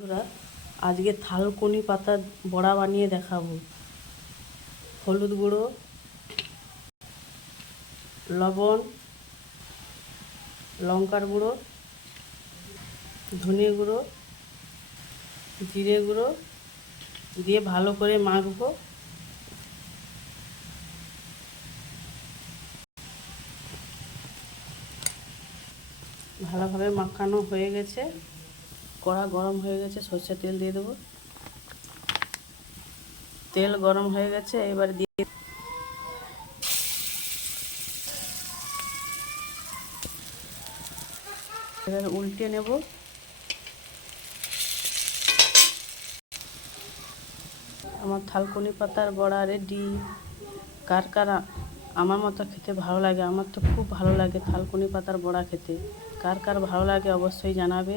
বন্ধুরা, আজকে থালকুনি পাতার বড়া বানিয়ে দেখাবো। হলুদ গুঁড়ো, লবণ, লঙ্কার গুঁড়ো, ধনে গুঁড়ো, জিরে গুঁড়ো দিয়ে ভালো করে মাখবো। ভালোভাবে মাখানো হয়ে গেছে। কড়া গরম হয়ে গেছে, সর্ষের তেল দিয়ে দেবো। তেল গরম হয়ে গেছে, এবার দিয়ে এবার উল্টে নেব। আমার থালকুনি পাতার বড়া রেডি কার কার আমার মতো খেতে ভালো লাগে? আমার তো খুব ভালো লাগে থালকুনি পাতার বড়া খেতে। কার কার ভালো লাগে অবশ্যই জানাবে।